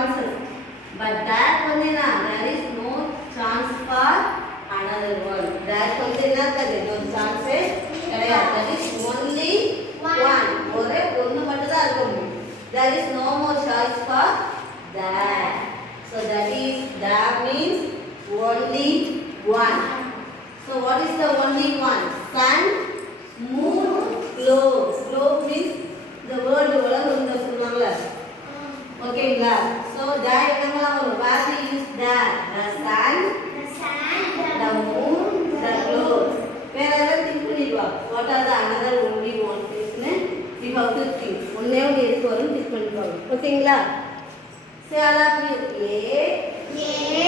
chances. But that only na, there is no chance for another one. That only na kade, no chances. That is only one. Ore onnu mattum da irukum. There is no more choice for that. So that is, that means only one. So what is the only one? Sun, moon, globe. Globe means the world உலகம் ன்னு சொல்லுவாங்கல. ஓகேங்களா? So that என்னங்களா வரும்? Where we use that? The sun, the moon, the globe. வேற ஏதாவது think பண்ணிடுவா. What are the another only one things ன்னு we have to think. ஒண்ணே எதுக்கு வரும் think பண்ணிடுவாங்க. ஓகேங்களா? Say all of you. A